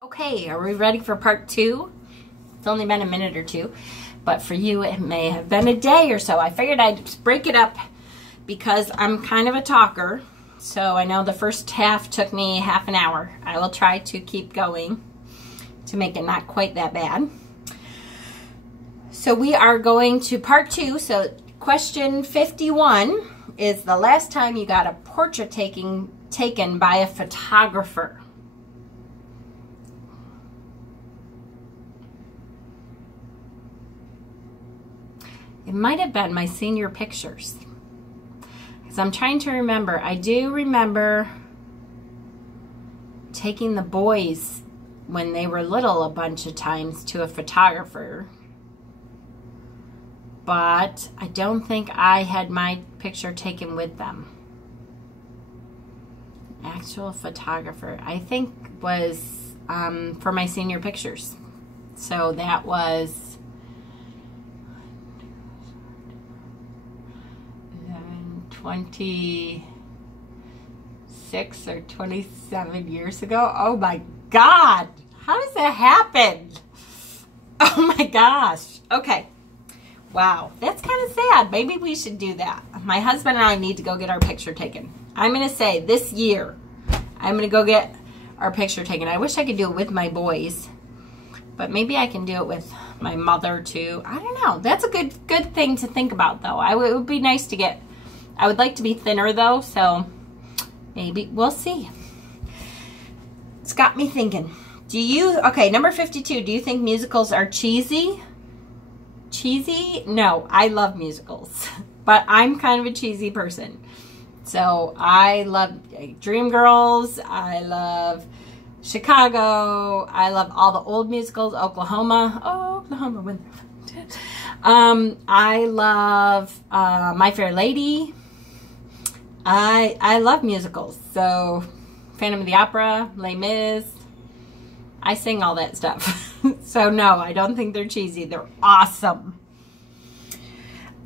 Okay, are we ready for part 2? It's only been a minute or two, but for you it may have been a day or so. I figured I'd just break it up because I'm kind of a talker, so I know the first half took me half an hour. I will try to keep going to make it not quite that bad. So we are going to part 2. So question 51 is the last time you got a portrait taken by a photographer. It might have been my senior pictures. Because I'm trying to remember. I do remember taking the boys when they were little a bunch of times to a photographer. But I don't think I had my picture taken with them. Actual photographer, I think was for my senior pictures. So that was 26 or 27 years ago. Oh my God, how does that happen? Oh my gosh. Okay. Wow, that's kind of sad. Maybe we should do that. My husband and I need to go get our picture taken. I'm going to say this year, I'm going to go get our picture taken. I wish I could do it with my boys, but maybe I can do it with my mother too. I don't know. That's a good thing to think about though. It would be nice to get, I would like to be thinner though, so maybe we'll see. It's got me thinking. Okay, number 52, do you think musicals are cheesy? Cheesy? No, I love musicals, but I'm kind of a cheesy person. So I love Dreamgirls, I love Chicago, I love all the old musicals, Oklahoma. Oh, Oklahoma, when I love My Fair Lady. I love musicals. So Phantom of the Opera, Les Mis. I sing all that stuff. So no, I don't think they're cheesy. They're awesome.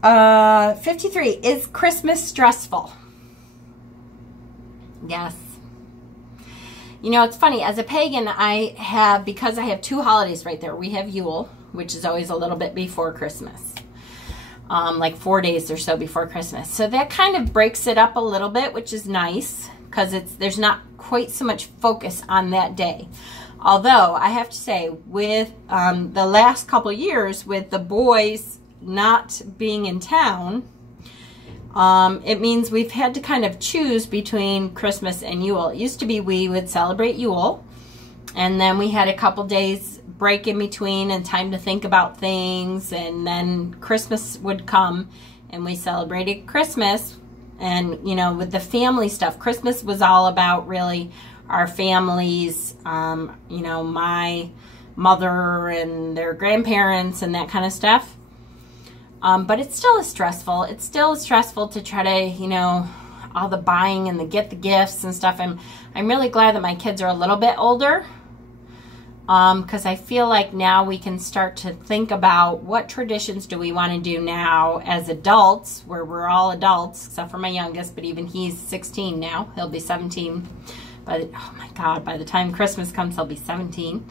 53, is Christmas stressful? Yes. You know, it's funny, as a pagan, because I have 2 holidays right there. We have Yule, which is always a little bit before Christmas. Like 4 days or so before Christmas. So that kind of breaks it up a little bit, which is nice, because there's not quite so much focus on that day. Although, I have to say, with the last couple years, with the boys not being in town, it means we've had to kind of choose between Christmas and Yule. It used to be we would celebrate Yule, and then we had a couple days break in between and time to think about things, and then Christmas would come, and we celebrated Christmas. And, you know, with the family stuff, Christmas was all about really our families, you know, my mother and their grandparents and that kind of stuff. But it still is stressful. It's still stressful to try to, you know, all the buying and get the gifts and stuff. I'm really glad that my kids are a little bit older, because I feel like now we can start to think about what traditions do we want to do now as adults, where we're all adults, except for my youngest, but even he's 16 now. He'll be 17. Oh my God, by the time Christmas comes, he'll be 17.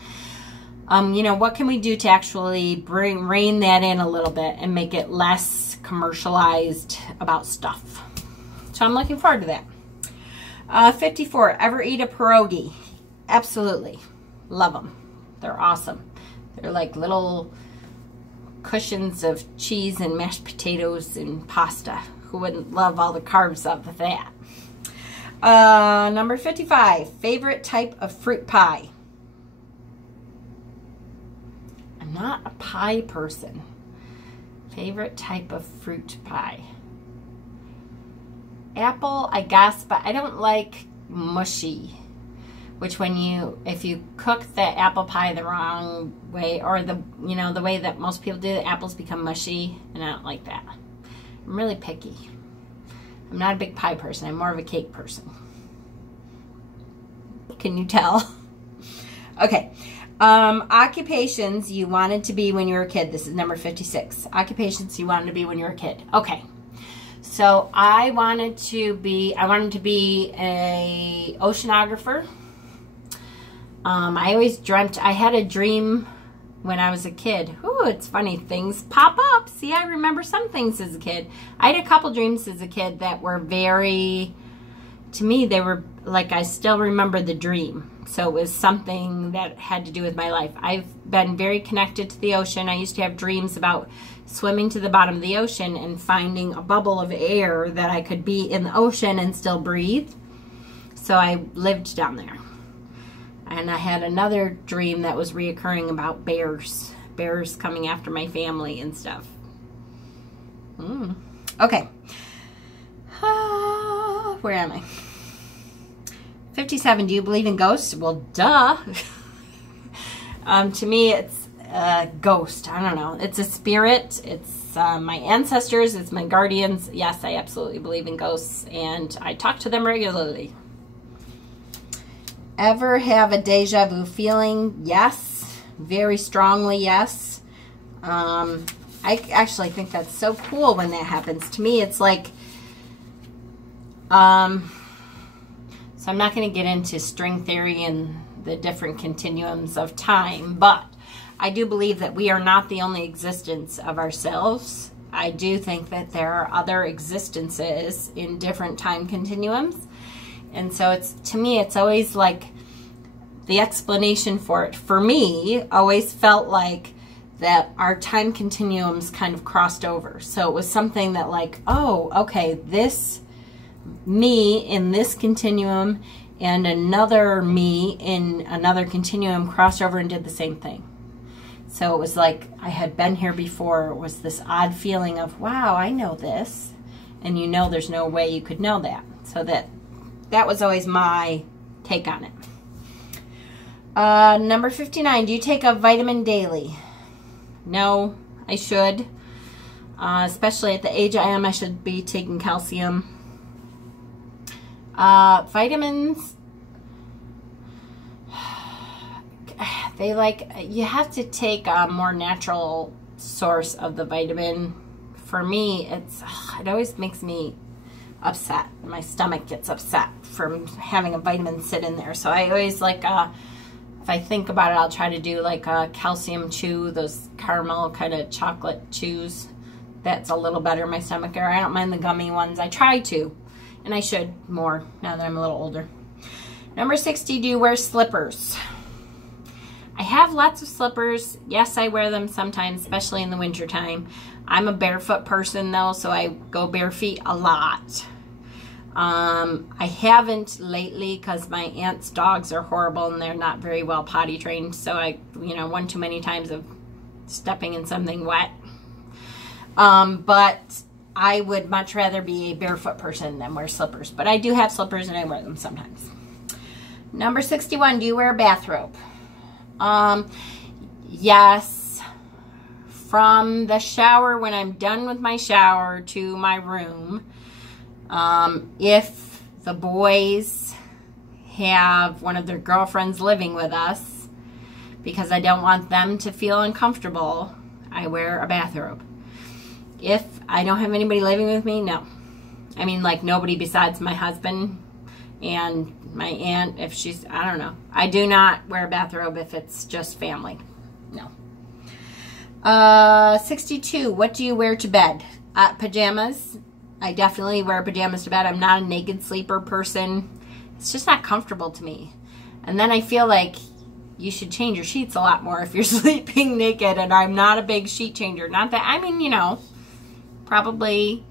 You know, what can we do to actually rein that in a little bit and make it less commercialized about stuff? So I'm looking forward to that. 54, ever eat a pierogi? Absolutely. Love them. They're awesome. They're like little cushions of cheese and mashed potatoes and pasta. Who wouldn't love all the carbs of that? Number 55, favorite type of fruit pie? I'm not a pie person. Favorite type of fruit pie? Apple, I guess, but I don't like mushy. Which if you cook the apple pie the wrong way, or the way that most people do, the apples become mushy, and I don't like that. I'm really picky. I'm not a big pie person. I'm more of a cake person. Can you tell? Okay. Occupations you wanted to be when you were a kid. This is number 56. Occupations you wanted to be when you were a kid. Okay. So I wanted to be a oceanographer. I always dreamt, I had a dream when I was a kid. Ooh, it's funny, things pop up. See, I remember some things as a kid. I had a couple dreams as a kid that were very, to me, they were like, I still remember the dream. So it was something that had to do with my life. I've been very connected to the ocean. I used to have dreams about swimming to the bottom of the ocean and finding a bubble of air that I could be in the ocean and still breathe. So I lived down there. And I had another dream that was reoccurring about bears. Bears coming after my family and stuff. Okay. Where am I? 57, do you believe in ghosts? Well, duh. To me, it's a ghost. I don't know. It's a spirit. It's my ancestors. It's my guardians. Yes, I absolutely believe in ghosts, and I talk to them regularly. Ever have a deja vu feeling? Yes. Very strongly, yes. I actually think that's so cool when that happens. To me, it's like, so I'm not going to get into string theory and the different continuums of time, but I do believe that we are not the only existence of ourselves. I do think that there are other existences in different time continuums. And so it's, to me, it's always like the explanation for it, for me, always felt like that our time continuums kind of crossed over. So it was something that like, oh, okay, this me in this continuum and another me in another continuum crossed over and did the same thing. So it was like I had been here before. It was this odd feeling of, wow, I know this. And you know there's no way you could know that. So that was always my take on it. Number 59, do you take a vitamin daily? No, I should. Especially at the age I am, I should be taking calcium. Vitamins, they like, you have to take a more natural source of the vitamin. For me, it always makes me upset. My stomach gets upset from having a vitamin sit in there. So I always like, if I think about it, I'll try to do like a calcium chew, those caramel kind of chocolate chews. That's a little better in my stomach. Or I don't mind the gummy ones. I try to. And I should more now that I'm a little older. Number 60, do you wear slippers? I have lots of slippers. Yes, I wear them sometimes, especially in the winter time. I'm a barefoot person though, so I go bare feet a lot. I haven't lately because my aunt's dogs are horrible and they're not very well potty trained. So I, one too many times of stepping in something wet. But I would much rather be a barefoot person than wear slippers. But I do have slippers and I wear them sometimes. Number 61, do you wear a bathrobe? Yes. From the shower, when I'm done with my shower, to my room. If the boys have one of their girlfriends living with us, because I don't want them to feel uncomfortable, I wear a bathrobe. If I don't have anybody living with me, no. I mean, like nobody besides my husband and my aunt, if she's, I don't know. I do not wear a bathrobe if it's just family. No. 62, what do you wear to bed? Pajamas. I definitely wear pajamas to bed. I'm not a naked sleeper person. It's just not comfortable to me. And then I feel like you should change your sheets a lot more if you're sleeping naked, and I'm not a big sheet changer. Not that, I mean, probably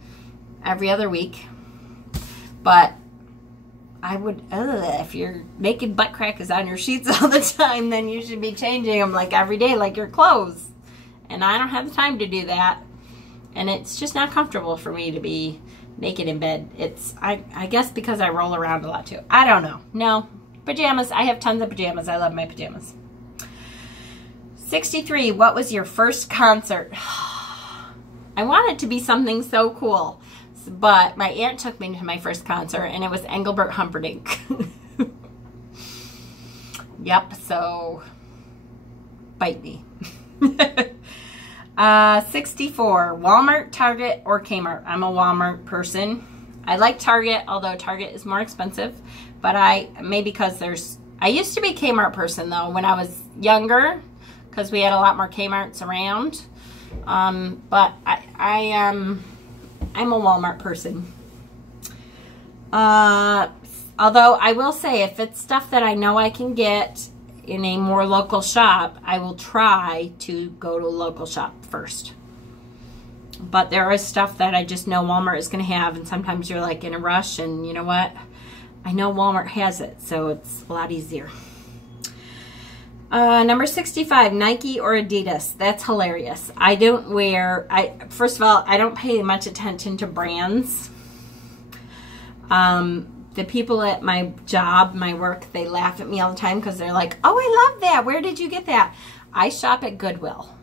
every other week. But I would, if your naked butt crack is on your sheets all the time, then you should be changing them like every day, like your clothes. And I don't have the time to do that. And it's just not comfortable for me to be naked in bed. It's, I guess because I roll around a lot too. I don't know. No. Pajamas. I have tons of pajamas. I love my pajamas. 63. What was your first concert? I want it to be something so cool. But my aunt took me to my first concert, and it was Engelbert Humperdinck. Yep, so bite me. 64. Walmart, Target, or Kmart? I'm a Walmart person. I like Target, although Target is more expensive. But maybe because there's I used to be a Kmart person though when I was younger, because we had a lot more Kmarts around. But I'm a Walmart person. Although I will say, if it's stuff that I know I can get in a more local shop, I will try to go to a local shop first. But there is stuff that I just know Walmart is going to have, and sometimes you're like in a rush, and you know what? I know Walmart has it, so it's a lot easier. Number 65, Nike or Adidas. That's hilarious. I don't wear, first of all, I don't pay much attention to brands. The people at my job, my work, they laugh at me all the time because they're like, oh, I love that. Where did you get that? I shop at Goodwill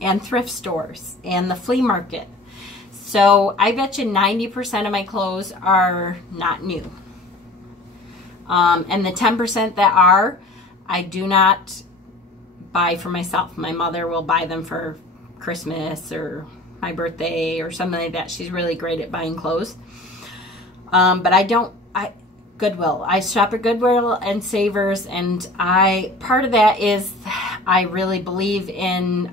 and thrift stores and the flea market. So I bet you 90% of my clothes are not new. And the 10% that are, I do not buy for myself. My mother will buy them for Christmas or my birthday or something like that. She's really great at buying clothes. But Goodwill. I shop at Goodwill and Savers, and part of that is I really believe in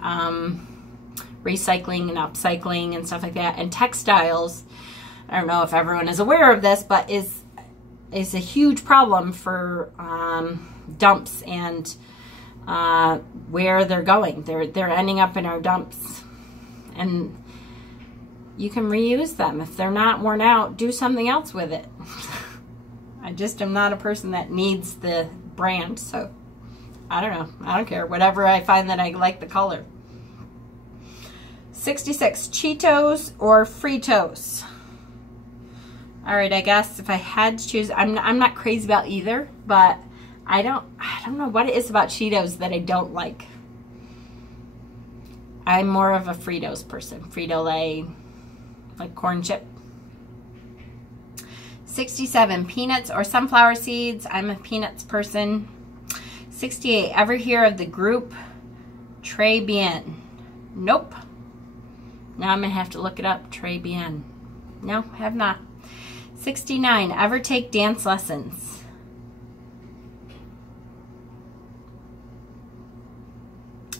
recycling and upcycling and stuff like that. And textiles, I don't know if everyone is aware of this, but is a huge problem for dumps and where they're going. They're ending up in our dumps, and you can reuse them. If they're not worn out, do something else with it. I just am not a person that needs the brand, so I don't know. I don't care. Whatever I find that I like the color. 66, Cheetos or Fritos. All right, I guess if I had to choose, I'm not crazy about either, but I don't know what it is about Cheetos that I don't like. I'm more of a Fritos person. Frito-Lay, like corn chip. 67, peanuts or sunflower seeds. I'm a peanuts person. 68, ever hear of the group Très Bien? Nope. Now I'm going to have to look it up. Très Bien. No, have not. 69, ever take dance lessons?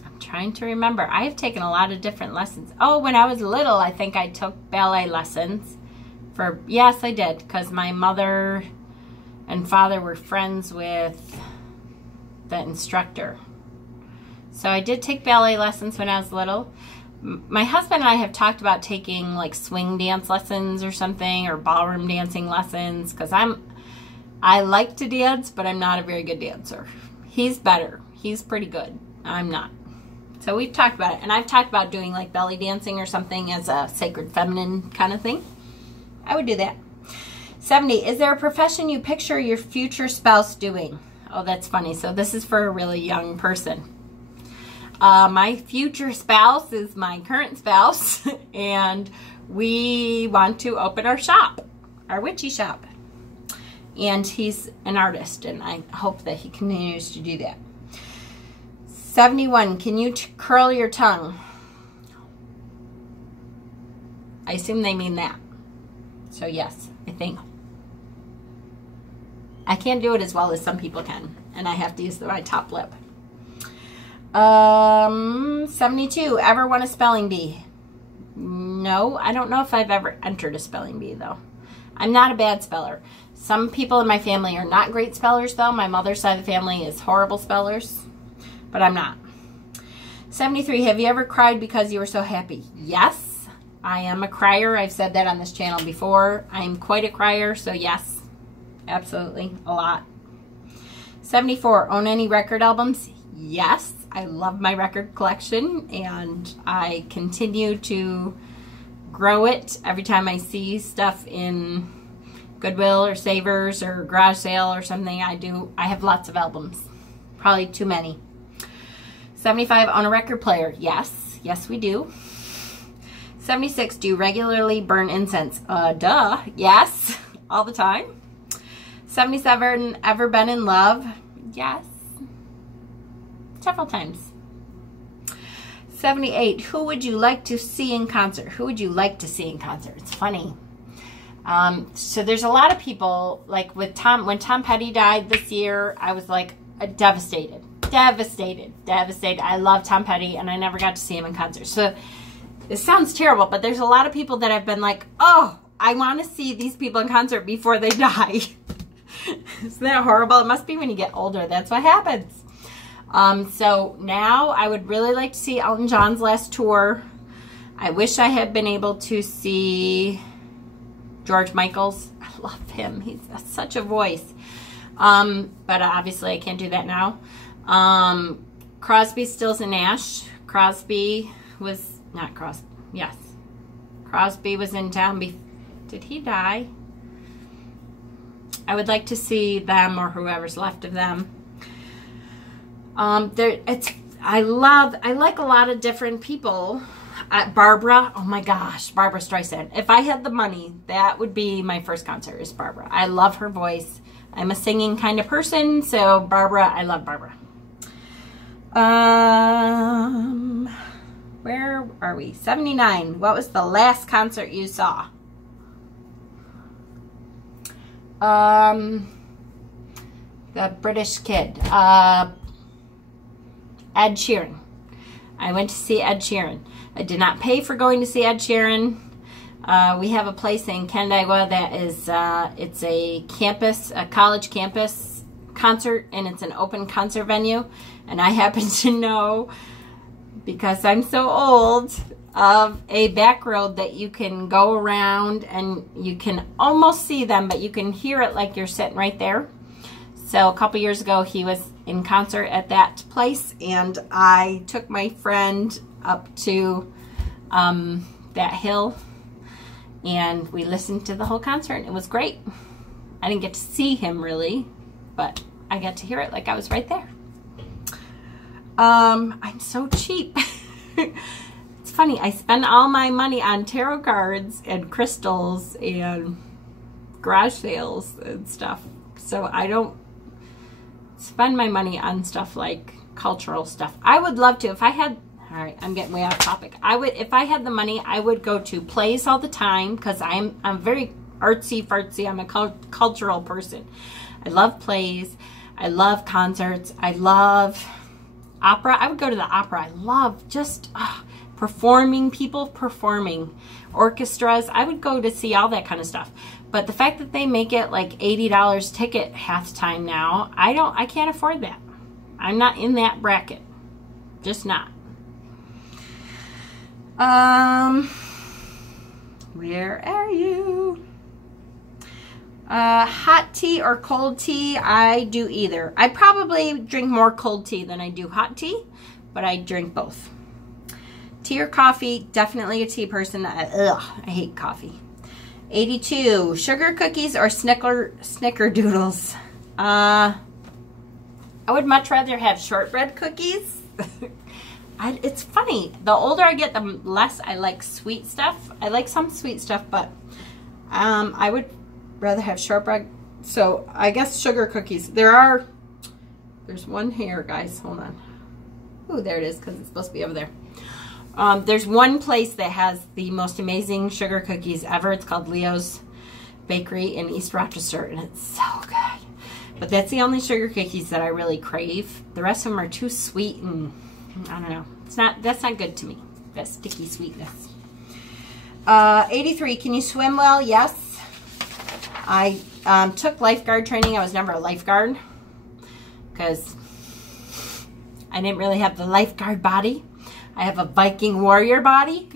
I'm trying to remember. I have taken a lot of different lessons. Oh, when I was little, I think I took ballet lessons. Yes, I did, because my mother and father were friends with the instructor. So I did take ballet lessons when I was little. My husband and I have talked about taking like swing dance lessons or something, or ballroom dancing lessons, because I like to dance, but I'm not a very good dancer. He's better. He's pretty good. I'm not. So we've talked about it, and I've talked about doing like belly dancing or something as a sacred feminine kind of thing. I would do that. 70, is there a profession you picture your future spouse doing? Oh, that's funny. So this is for a really young person. My future spouse is my current spouse, and we want to open our shop, our witchy shop. And he's an artist, and I hope that he continues to do that. 71, can you curl your tongue? I assume they mean that. So yes, I think. I can't do it as well as some people can, and I have to use my top lip. 72, ever won a spelling bee? No, I don't know if I've ever entered a spelling bee though. I'm not a bad speller. Some people in my family are not great spellers though. My mother's side of the family is horrible spellers, but I'm not. 73, have you ever cried because you were so happy? Yes. I am a crier. I've said that on this channel before. I'm quite a crier, so yes, absolutely, a lot. 74, own any record albums? Yes, I love my record collection, and I continue to grow it every time I see stuff in Goodwill or Savers or garage sale or something. I have lots of albums, probably too many. 75, own a record player? Yes, yes we do. 76, do you regularly burn incense? Duh, yes, all the time. 77, ever been in love? Yes, several times. 78, who would you like to see in concert? Who would you like to see in concert? It's funny. So there's a lot of people, like with Tom, when Tom Petty died this year, I was like devastated. I love Tom Petty, and I never got to see him in concert. So it sounds terrible, but there's a lot of people that have been like, oh, I want to see these people in concert before they die. Isn't that horrible? It must be when you get older. That's what happens. So now I would really like to see Elton John's last tour. I wish I had been able to see George Michael's. I love him. He's such a voice. But obviously I can't do that now. Crosby, Stills, and Nash. Crosby was, not Crosby, yes. Crosby was in town. Did he die? I would like to see them or whoever's left of them. I like a lot of different people. Barbara, oh my gosh, Barbara Streisand. If I had the money, that would be my first concert, is Barbara. I love her voice. I'm a singing kind of person, so Barbara, I love Barbara. Where are we? 79. What was the last concert you saw? The British kid. Ed Sheeran. I went to see Ed Sheeran. I did not pay for going to see Ed Sheeran. We have a place in Canandaigua that is, it's a campus, a college campus concert, and it's an open concert venue. And I happen to know, because I'm so old, of a back road that you can go around and you can almost see them, but you can hear it like you're sitting right there. So a couple years ago, he was in concert at that place, and I took my friend up to that hill, and we listened to the whole concert, and it was great. I didn't get to see him really, but I got to hear it like I was right there. I'm so cheap. It's funny, I spend all my money on tarot cards and crystals and garage sales and stuff. So I don't spend my money on stuff like cultural stuff. I would love to, if I had, all right, I'm getting way off topic. If I had the money, I would go to plays all the time, because I'm very artsy fartsy. I'm a cultural person. I love plays. I love concerts. I love opera. I would go to the opera. I love just performing, people performing, orchestras. I would go to see all that kind of stuff. But the fact that they make it like $80 ticket half the time now, I can't afford that. I'm not in that bracket. Just not. Where are you? Hot tea or cold tea? I do either. I probably drink more cold tea than I do hot tea, but I drink both. Tea or coffee? Definitely a tea person. I hate coffee. 82. Sugar cookies or snickerdoodles? I would much rather have shortbread cookies. It's funny. The older I get, the less I like sweet stuff. I like some sweet stuff, but I would rather have shortbread. So I guess sugar cookies. There's one here, guys. Hold on. Oh, there it is, because it's supposed to be over there. There's one place that has the most amazing sugar cookies ever. It's called Leo's Bakery in East Rochester, and it's so good. But that's the only sugar cookies that I really crave. The rest of them are too sweet, and I don't know. That's not good to me. That sticky sweetness. 83. Can you swim well? Yes. I took lifeguard training. I was never a lifeguard because I didn't really have the lifeguard body. I have a Viking warrior body.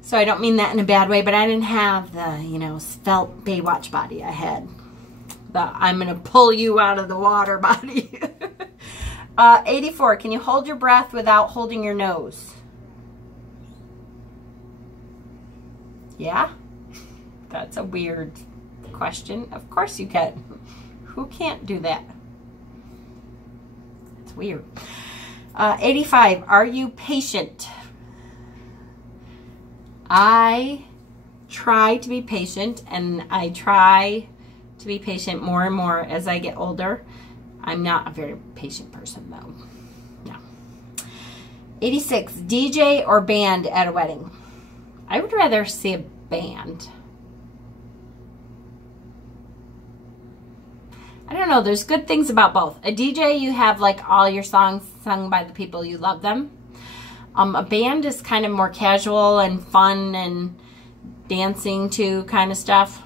So I don't mean that in a bad way, but I didn't have the, you know, svelte Baywatch body. I had the I'm going to pull you out of the water body. 84. Can you hold your breath without holding your nose? Yeah? That's a weird question. Of course you can. Who can't do that? It's weird. 85. Are you patient? I try to be patient, and I try to be patient more and more as I get older. I'm not a very patient person, though. No. 86. DJ or band at a wedding? I would rather see a band. I don't know, there's good things about both. A DJ, you have like all your songs sung by the people you love them. A band is kind of more casual and fun and dancing to kind of stuff.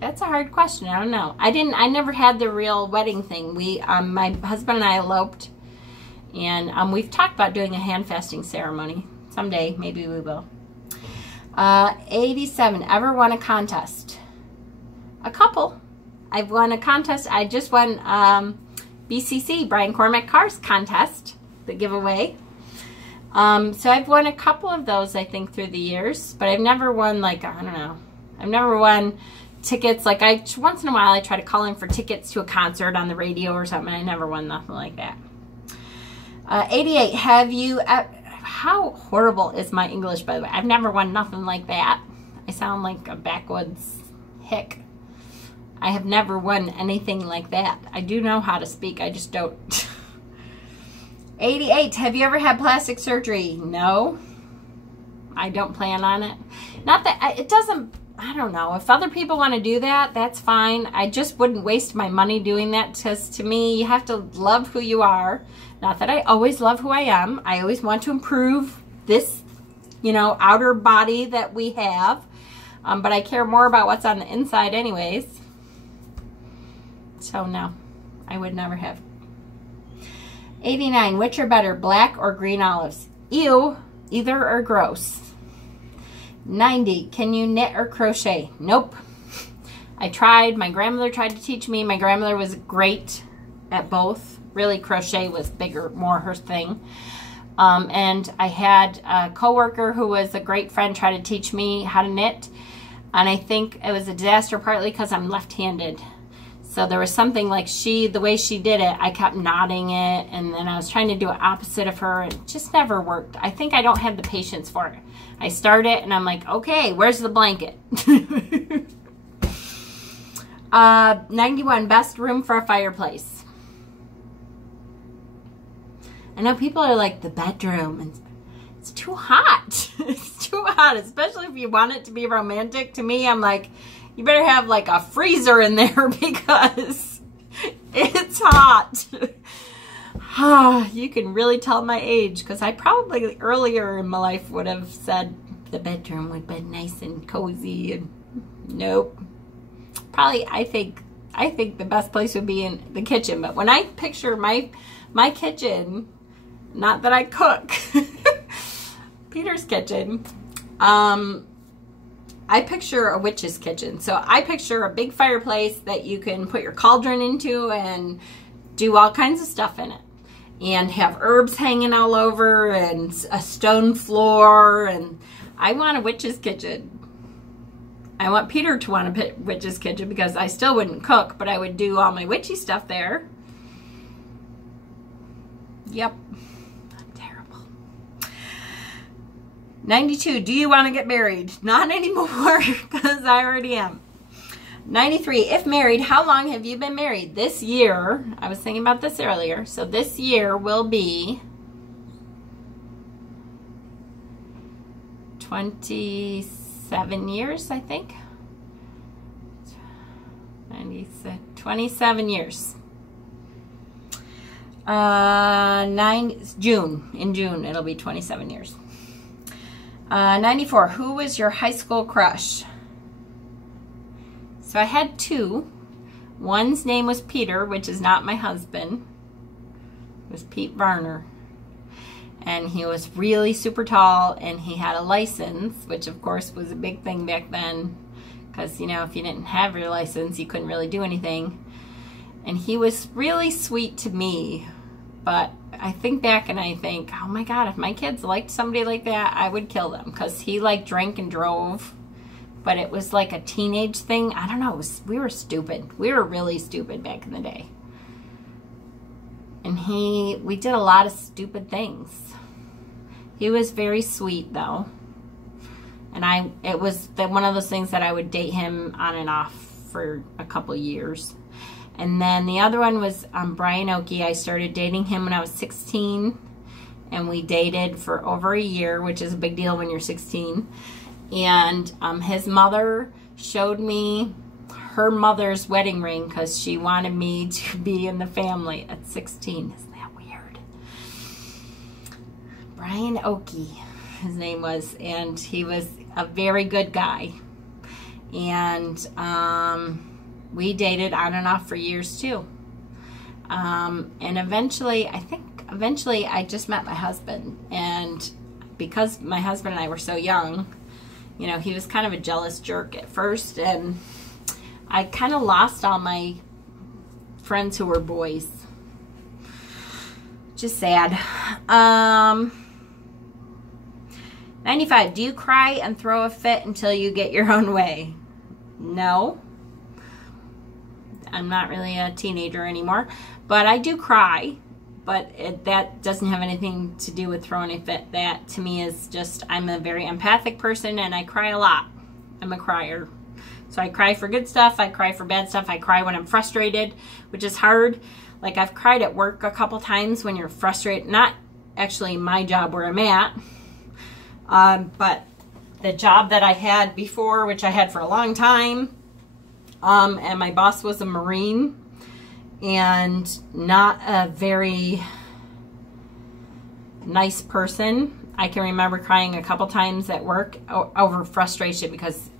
That's a hard question. I don't know. I never had the real wedding thing. My husband and I eloped, and we've talked about doing a hand fasting ceremony. Someday, maybe we will. 87, ever won a contest? A couple. I've won a contest. I just won BCC, Brian Cormack Cars contest, the giveaway. So I've won a couple of those, I think, through the years, but I've never won, like, I don't know. I've never won tickets. Like, once in a while I try to call in for tickets to a concert on the radio or something. I never won nothing like that. 88, have you, how horrible is my English, by the way? I've never won nothing like that. I sound like a backwoods hick. I have never won anything like that. I do know how to speak, I just don't. 88, have you ever had plastic surgery? No. I don't plan on it. Not that, it doesn't, I don't know. If other people want to do that, that's fine. I just wouldn't waste my money doing that, because to me, you have to love who you are. Not that I always love who I am. I always want to improve this, you know, outer body that we have. But I care more about what's on the inside anyways. So no, I would never have. 89, which are better, black or green olives? Ew, either are gross. 90, can you knit or crochet? Nope. I tried. My grandmother tried to teach me. My grandmother was great at both. Really, crochet was bigger, more her thing. And I had a coworker who was a great friend try to teach me how to knit. And I think it was a disaster partly because I'm left-handed. So there was something like the way she did it, I kept knotting it, and then I was trying to do it opposite of her, and it just never worked. I think I don't have the patience for it. I start it, and I'm like, okay, where's the blanket? 91, best room for a fireplace. I know people are like, the bedroom, and it's too hot. It's too hot, especially if you want it to be romantic. To me, I'm like, you better have like a freezer in there because it's hot. You can really tell my age, because I probably earlier in my life would have said the bedroom would be nice and cozy, and nope. Probably I think the best place would be in the kitchen. But when I picture my kitchen, not that I cook, Peter's kitchen, I picture a witch's kitchen. So I picture a big fireplace that you can put your cauldron into and do all kinds of stuff in it. And have herbs hanging all over and a stone floor. And I want a witch's kitchen. I want Peter to want a witch's kitchen because I still wouldn't cook, but I would do all my witchy stuff there. Yep. 92, do you want to get married? Not anymore, because I already am. 93, if married, how long have you been married? This year, I was thinking about this earlier, so this year will be 27 years, I think. 27 years. In June, it'll be 27 years. 94, who was your high school crush? So I had two. One's name was Peter, which is not my husband. It was Pete Varner. And he was really super tall, and he had a license, which of course was a big thing back then. Because, you know, if you didn't have your license, you couldn't really do anything. And he was really sweet to me. But I think back and I think, oh my God, if my kids liked somebody like that, I would kill them. Because he like drank and drove. But it was like a teenage thing. I don't know. We were stupid. We were really stupid back in the day. And we did a lot of stupid things. He was very sweet though. And it was one of those things that I would date him on and off for a couple years. And then the other one was Brian Oakey. I started dating him when I was 16. And we dated for over a year, which is a big deal when you're 16. And his mother showed me her mother's wedding ring because she wanted me to be in the family at 16. Isn't that weird? Brian Oakey, his name was, and he was a very good guy. And we dated on and off for years too. And eventually I just met my husband, and because my husband and I were so young, you know, he was kind of a jealous jerk at first, and I kind of lost all my friends who were boys. Just sad. 95, do you cry and throw a fit until you get your own way? No. I'm not really a teenager anymore, but I do cry. But that doesn't have anything to do with throwing a fit. That to me is just, I'm a very empathic person and I cry a lot. I'm a crier. So I cry for good stuff, I cry for bad stuff, I cry when I'm frustrated, which is hard. Like I've cried at work a couple times when you're frustrated. Not actually my job where I'm at, but the job that I had before, which I had for a long time, and my boss was a Marine. And not a very nice person. I can remember crying a couple times at work over frustration because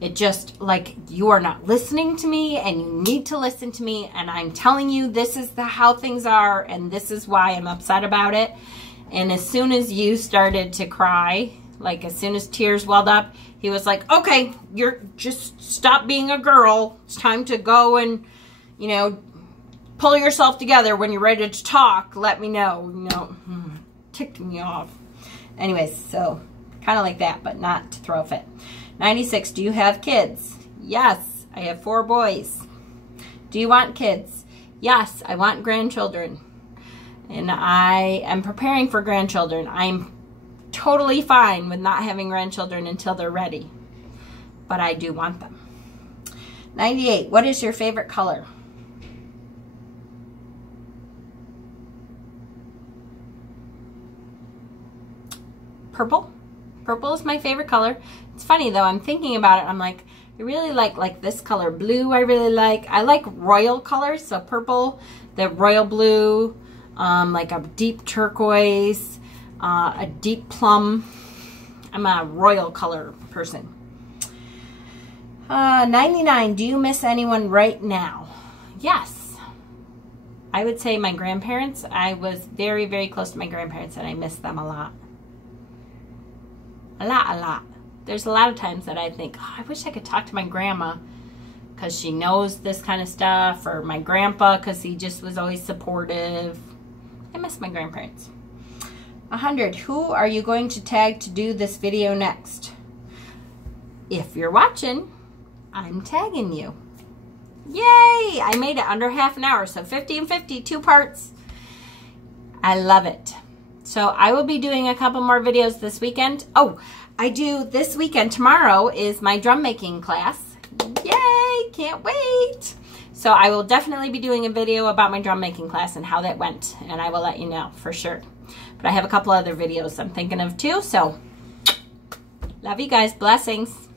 it just, like, you are not listening to me and you need to listen to me, and I'm telling you this is how things are and this is why I'm upset about it. And as soon as you started to cry, like as soon as tears welled up, he was like, okay, you're just stop being a girl. It's time to go and, you know, pull yourself together. When you're ready to talk, let me know. You know, ticked me off. Anyways, so kind of like that, but not to throw a fit. 96, do you have kids? Yes, I have 4 boys. Do you want kids? Yes, I want grandchildren. And I am preparing for grandchildren. I'm totally fine with not having grandchildren until they're ready. But I do want them. 98, what is your favorite color? Purple. Purple is my favorite color. It's funny though, I'm thinking about it, I'm like, I really like this color. Blue I really like. I like royal colors, so purple, the royal blue, like a deep turquoise, a deep plum. I'm a royal color person. 99, do you miss anyone right now? Yes. I would say my grandparents. I was very, very close to my grandparents and I miss them a lot. A lot. There's a lot of times that I think, oh, I wish I could talk to my grandma because she knows this kind of stuff, or my grandpa because he just was always supportive. I miss my grandparents. 100, who are you going to tag to do this video next? If you're watching, I'm tagging you. Yay! I made it under half an hour, so 50 and 50, 2 parts. I love it. So I will be doing a couple more videos this weekend. Oh, I do this weekend. Tomorrow is my drum making class. Yay, can't wait. So I will definitely be doing a video about my drum making class and how that went. And I will let you know for sure. But I have a couple other videos I'm thinking of too. So love you guys. Blessings.